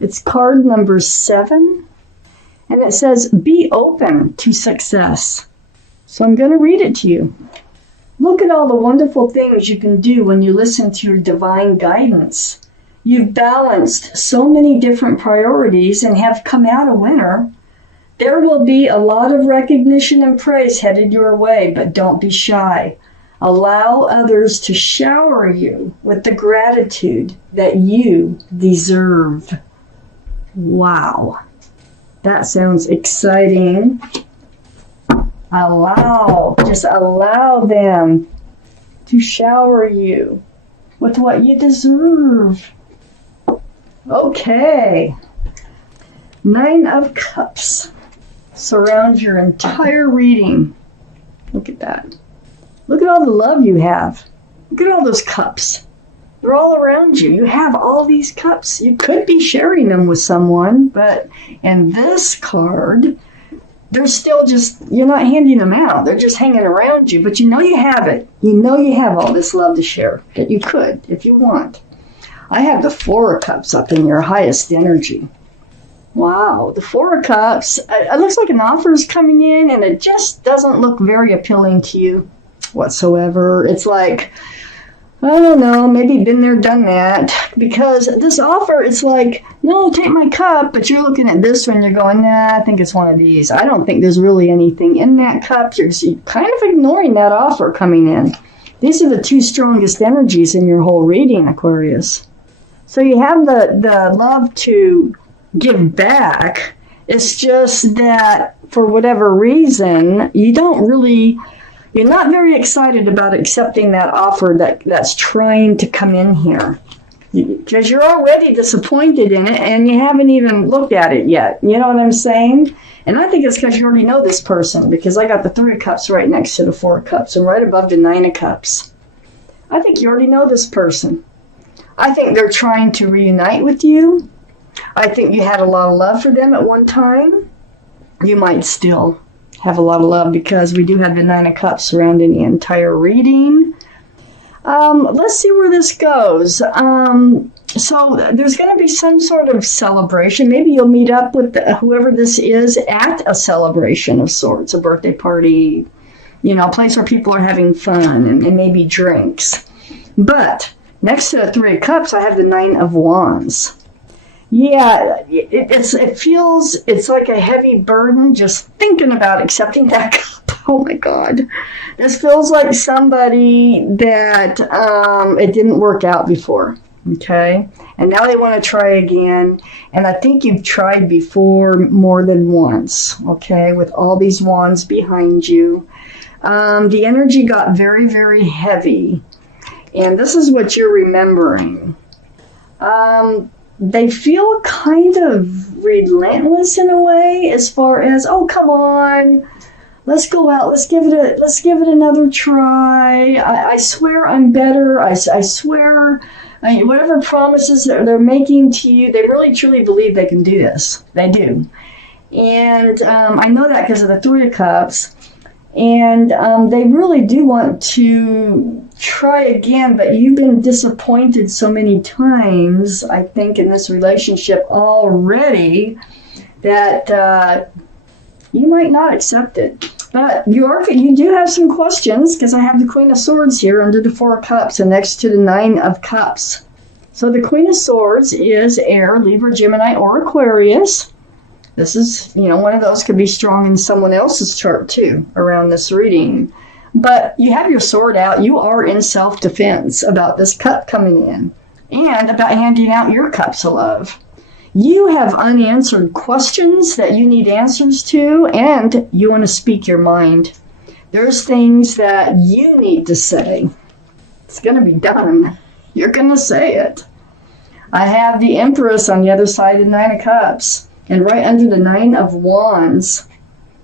It's card number 7. And it says, be open to success. So I'm going to read it to you. Look at all the wonderful things you can do when you listen to your divine guidance. You've balanced so many different priorities and have come out a winner. There will be a lot of recognition and praise headed your way, but don't be shy. Allow others to shower you with the gratitude that you deserve. Wow. That sounds exciting. Just allow them to shower you with what you deserve. Okay. 9 of Cups. Surround your entire reading. Look at that. Look at all the love you have. Look at all those cups. They're all around you. You have all these cups. You could be sharing them with someone, but in this card, they're still just, you're not handing them out. They're just hanging around you, but you know you have it. You know you have all this love to share, that you could, if you want. I have the 4 of Cups up in your highest energy. Wow, the 4 of Cups. It looks like an offer is coming in, and it just doesn't look very appealing to you whatsoever. It's like, I don't know, maybe been there, done that. Because this offer, it's like, no, take my cup, but you're looking at this one, you're going, nah, I think it's one of these. I don't think there's really anything in that cup. You're kind of ignoring that offer coming in. These are the 2 strongest energies in your whole reading, Aquarius. So you have the love to give back. It's just that for whatever reason, you're not very excited about accepting that offer that's trying to come in here. Because you're already disappointed in it and you haven't even looked at it yet. You know what I'm saying? And I think it's because you already know this person, because I got the 3 of Cups right next to the 4 of Cups and right above the 9 of Cups. I think you already know this person. I think they're trying to reunite with you. I think you had a lot of love for them at one time. You might still have a lot of love, because we do have the 9 of Cups surrounding the entire reading. Let's see where this goes. So there's going to be some sort of celebration. Maybe you'll meet up with whoever this is at a celebration of sorts, a birthday party, a place where people are having fun and maybe drinks. But next to the 3 of Cups, I have the 9 of Wands. Yeah, it feels, it's like a heavy burden just thinking about accepting that cup. Oh my God. This feels like somebody that it didn't work out before, okay? And now they want to try again. And I think you've tried before more than once, okay, with all these wands behind you. The energy got very, very heavy. And this is what you're remembering. They feel kind of relentless in a way, as far as, oh, come on, let's go out, let's give it another try. I swear I'm better. I swear, whatever promises they're making to you, they really truly believe they can do this. They do. And I know that because of the 3 of Cups. And they really do want to try again, but you've been disappointed so many times, I think, in this relationship already, that you might not accept it. But you do have some questions, because I have the Queen of Swords here under the 4 of Cups and next to the 9 of Cups. So the Queen of Swords is air, Libra, Gemini, or Aquarius. This is, one of those could be strong in someone else's chart too, around this reading. But you have your sword out. You are in self-defense about this cup coming in and about handing out your cups of love. You have unanswered questions that you need answers to, and you want to speak your mind. There's things that you need to say. It's going to be done. You're going to say it. I have the Empress on the other side of the 9 of Cups. And right under the 9 of Wands,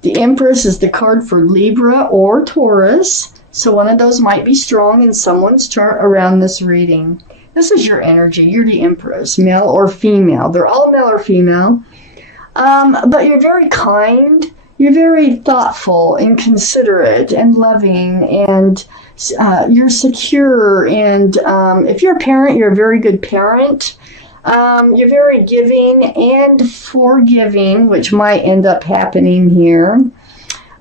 the Empress is the card for Libra or Taurus. So one of those might be strong in someone's chart around this reading. This is your energy. You're the Empress, male or female. They're all male or female. But you're very kind. You're very thoughtful and considerate and loving. And you're secure. And if you're a parent, you're a very good parent. You're very giving and forgiving, which might end up happening here.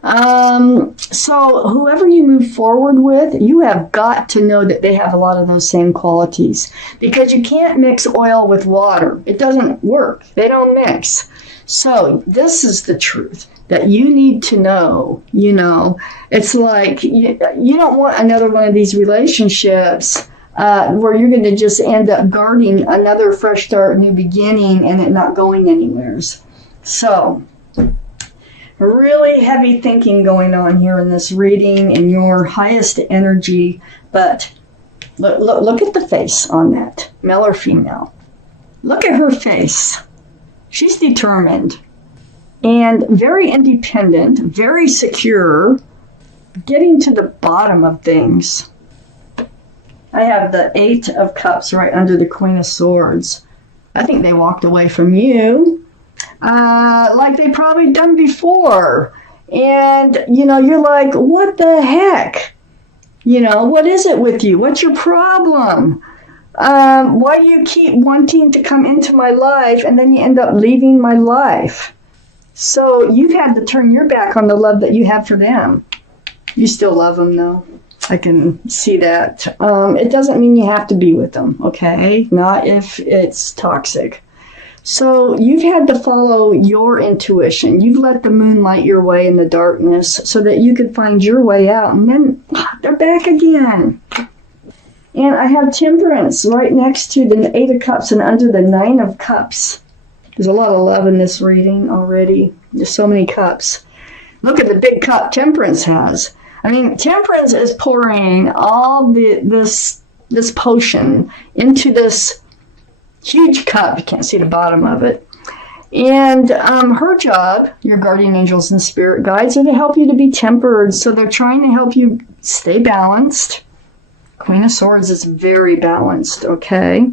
So whoever you move forward with, you have got to know that they have a lot of those same qualities, because you can't mix oil with water. It doesn't work. They don't mix. So this is the truth that you need to know. You know, it's like you don't want another one of these relationships where you're going to just end up guarding another fresh start, new beginning, and it not going anywhere. So really heavy thinking going on here in this reading in your highest energy. But look at the face on that, male or female. Look at her face. She's determined and very independent, very secure, getting to the bottom of things. I have the 8 of Cups right under the Queen of Swords. I think they walked away from you like they probably done before. And, you know, you're like, what the heck? You know, what is it with you? What's your problem? Why do you keep wanting to come into my life and then you end up leaving my life? So you've had to turn your back on the love that you have for them. You still love them, though. I can see that. It doesn't mean you have to be with them, okay? Not if it's toxic. So you've had to follow your intuition. You've let the moon light your way in the darkness so that you could find your way out. And then they're back again. And I have Temperance right next to the 8 of Cups and under the 9 of Cups. There's a lot of love in this reading already. There's so many cups. Look at the big cup Temperance has. I mean, Temperance is pouring all this potion into this huge cup. You can't see the bottom of it. And her job, your guardian angels and spirit guides, are to help you to be tempered. So they're trying to help you stay balanced. Queen of Swords is very balanced, okay?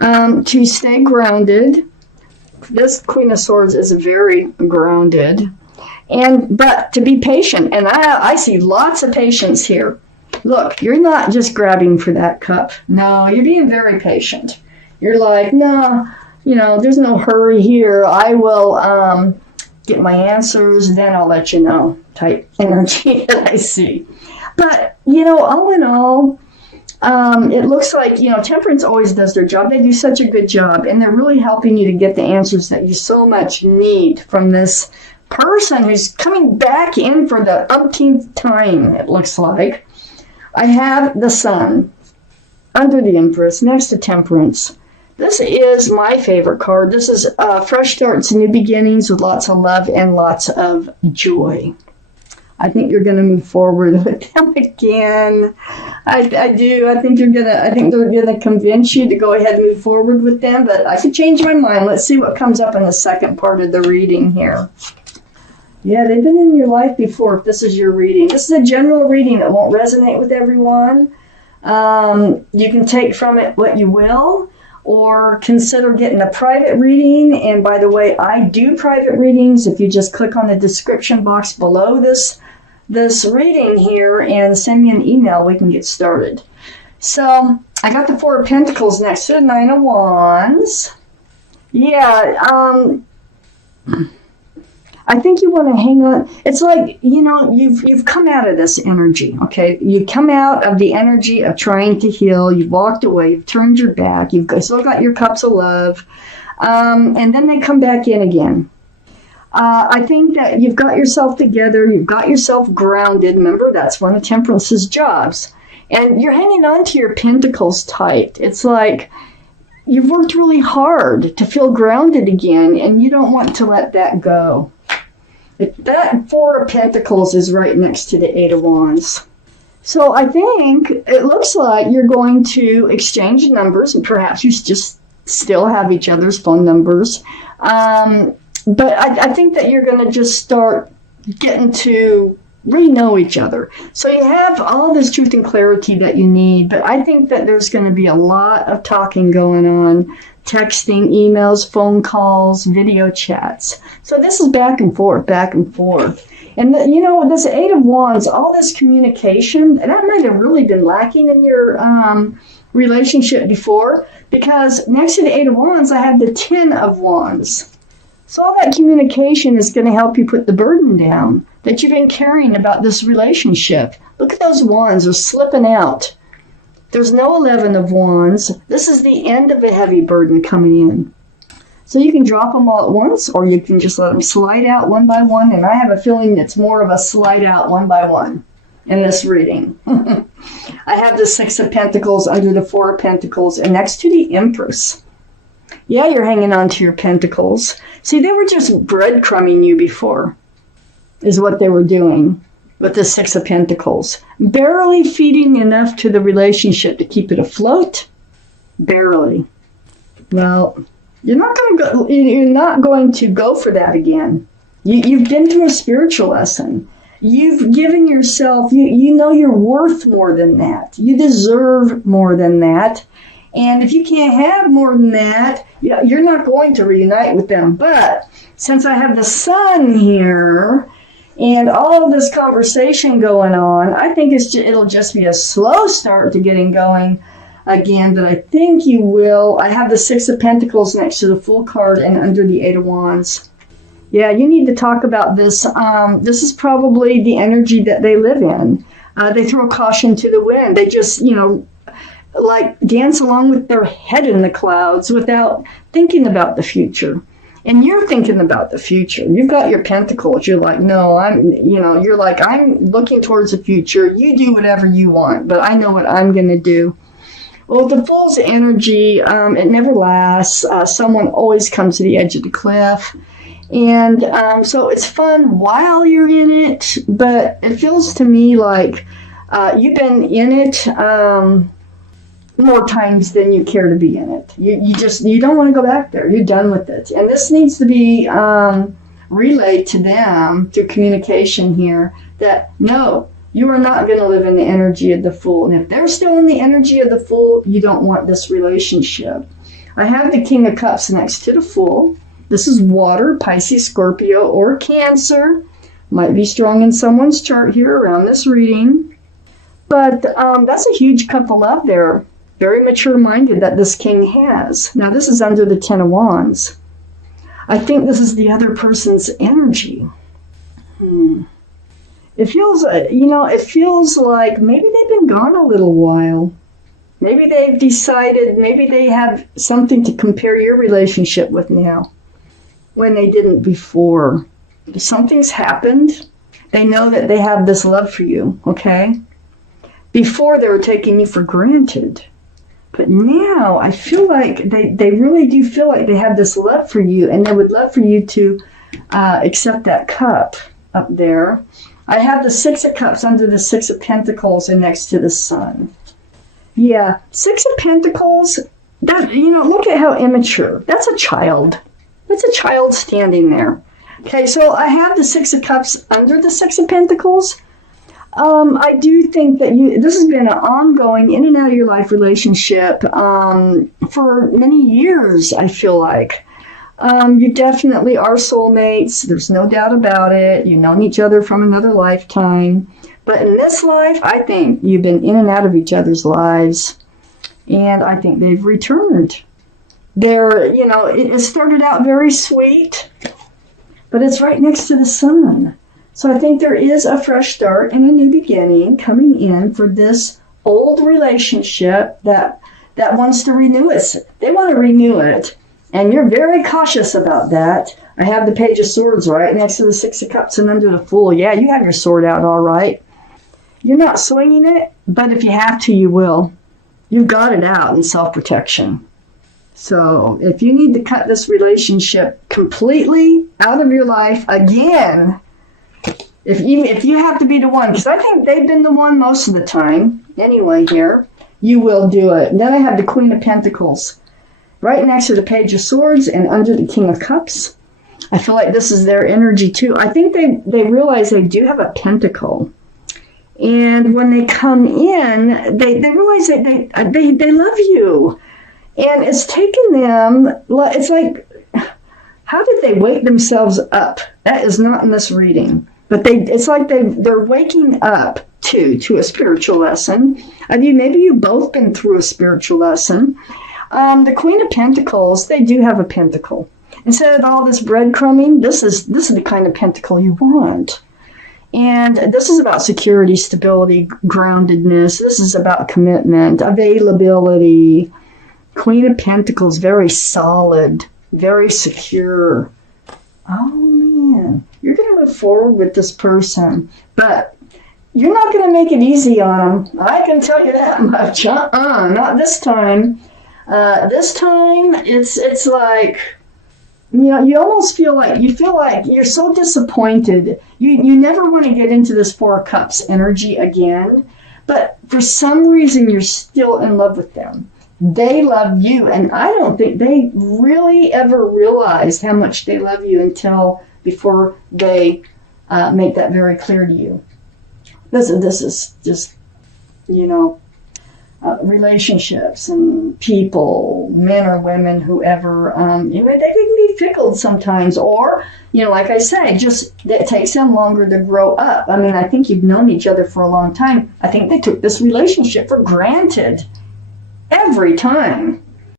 To stay grounded. This Queen of Swords is very grounded. But to be patient, and I see lots of patience here. Look, you're not just grabbing for that cup. No, you're being very patient. You're like, no, you know, there's no hurry here. I will get my answers, then I'll let you know type energy that I see. But, you know, all in all, it looks like, you know, Temperance always does their job. They do such a good job, and they're really helping you to get the answers that you so much need from this person who's coming back in for the umpteenth time, it looks like. I have the Sun under the Empress next to Temperance. This is my favorite card. This is fresh starts, new beginnings with lots of love and lots of joy. I think you're going to move forward with them again. I do. I think they're going to convince you to go ahead and move forward with them, but I could change my mind. Let's see what comes up in the second part of the reading here. Yeah, they've been in your life before if this is your reading. This is a general reading that won't resonate with everyone. You can take from it what you will, or consider getting a private reading. And by the way, I do private readings. If you just click on the description box below this reading here and send me an email, we can get started. So I got the 4 of Pentacles next to the 9 of Wands. Yeah, I think you want to hang on. It's like, you know, you've come out of this energy, okay? You come out of the energy of trying to heal. You've walked away. You've turned your back. You've still got your cups of love. And then they come back in again. I think that you've got yourself together. You've got yourself grounded. Remember, that's one of Temperance's jobs. And you're hanging on to your pentacles tight. It's like you've worked really hard to feel grounded again, and you don't want to let that go. That 4 of Pentacles is right next to the 8 of Wands. So I think it looks like you're going to exchange numbers, and perhaps you just still have each other's phone numbers. But I think that you're going to just start getting to really know each other. So you have all this truth and clarity that you need, but I think that there's going to be a lot of talking going on. Texting, emails, phone calls, video chats. So this is back and forth, back and forth. And, you know, this 8 of Wands, all this communication, that might have really been lacking in your relationship before, because next to the Eight of Wands, I have the Ten of Wands. So all that communication is going to help you put the burden down that you've been carrying about this relationship. Look at those wands, they're slipping out. There's no 11 of Wands. This is the end of a heavy burden coming in. So you can drop them all at once, or you can just let them slide out one by one, and I have a feeling it's more of a slide out one by one in this reading. I have the Six of Pentacles under the Four of Pentacles, and next to the Empress. Yeah, you're hanging on to your pentacles. See, they were just breadcrumbing you before, is what they were doing with the Six of Pentacles. Barely feeding enough to the relationship to keep it afloat. Barely. Well, you're not going to go for that again. You've been through a spiritual lesson. You've given yourself, you know you're worth more than that. You deserve more than that. And if you can't have more than that, you're not going to reunite with them. But since I have the Sun here and all of this conversation going on, I think it'll just be a slow start to getting going again. But I think you will. I have the Six of Pentacles next to the Fool card and under the Eight of Wands. Yeah, you need to talk about this. This is probably the energy that they live in. They throw caution to the wind. They just, like dance along with their head in the clouds without thinking about the future. And you're thinking about the future. You've got your pentacles. You're like, no, you're like, I'm looking towards the future. You do whatever you want, but I know what I'm going to do. Well, the Fool's energy, it never lasts. Someone always comes to the edge of the cliff. And so it's fun while you're in it, but it feels to me like you've been in it more times than you care to be in it. You don't want to go back there. You're done with it. And this needs to be relayed to them through communication here that no, you are not going to live in the energy of the Fool. And if they're still in the energy of the Fool, you don't want this relationship. I have the King of Cups next to the Fool. This is water, Pisces, Scorpio, or Cancer. Might be strong in someone's chart here around this reading. But that's a huge cup of love there. Very mature-minded that this king has. Now, this is under the Ten of Wands. I think this is the other person's energy. It feels, it feels like maybe they've been gone a little while. Maybe they've decided, maybe they have something to compare your relationship with now when they didn't before. Something's happened. They know that they have this love for you, okay? Before they were taking you for granted. But now I feel like they really do feel like they have this love for you, and they would love for you to accept that cup up there. I have the Six of Cups under the Six of Pentacles and next to the Sun. Yeah, Six of Pentacles, that, look at how immature. That's a child. That's a child standing there. Okay, so I have the Six of Cups under the Six of Pentacles. I do think that this has been an ongoing in and out of your life relationship for many years, I feel like. You definitely are soulmates. There's no doubt about it. You've known each other from another lifetime. But in this life, I think you've been in and out of each other's lives. And I think they've returned. It started out very sweet, but it's right next to the Sun. So I think there is a fresh start and a new beginning coming in for this old relationship that wants to renew it. They want to renew it. And you're very cautious about that. I have the Page of Swords right next to the Six of Cups and under the Fool. Yeah, you have your sword out all right. You're not swinging it, but if you have to, you will. You've got it out in self-protection. So if you need to cut this relationship completely out of your life again, if you have to be the one, because I think they've been the one most of the time, anyway here, you will do it. And then I have the Queen of Pentacles right next to the Page of Swords and under the King of Cups. I feel like this is their energy too. I think they realize they do have a pentacle. And when they come in, they realize that they love you. And it's taken them, it's like, how did they wake themselves up? That is not in this reading. But it's like they're waking up to a spiritual lesson. Maybe you've both been through a spiritual lesson. The Queen of Pentacles, they do have a pentacle. Instead of all this breadcrumbing, this is the kind of pentacle you want. And this is about security, stability, groundedness. This is about commitment, availability. Queen of Pentacles, very solid, very secure. Oh, man. You're going to move forward with this person. But you're not going to make it easy on them. I can tell you that much. Not this time. This time, it's like... you almost feel like you're so disappointed. You never want to get into this Four of Cups energy again, but for some reason you're still in love with them. They love you, and I don't think they really ever realized how much they love you until before they make that very clear to you. This is just, relationships and people, men or women, whoever, they can be fickled sometimes, or, like I say, just it takes them longer to grow up. I mean, I think you've known each other for a long time. I think they took this relationship for granted every time.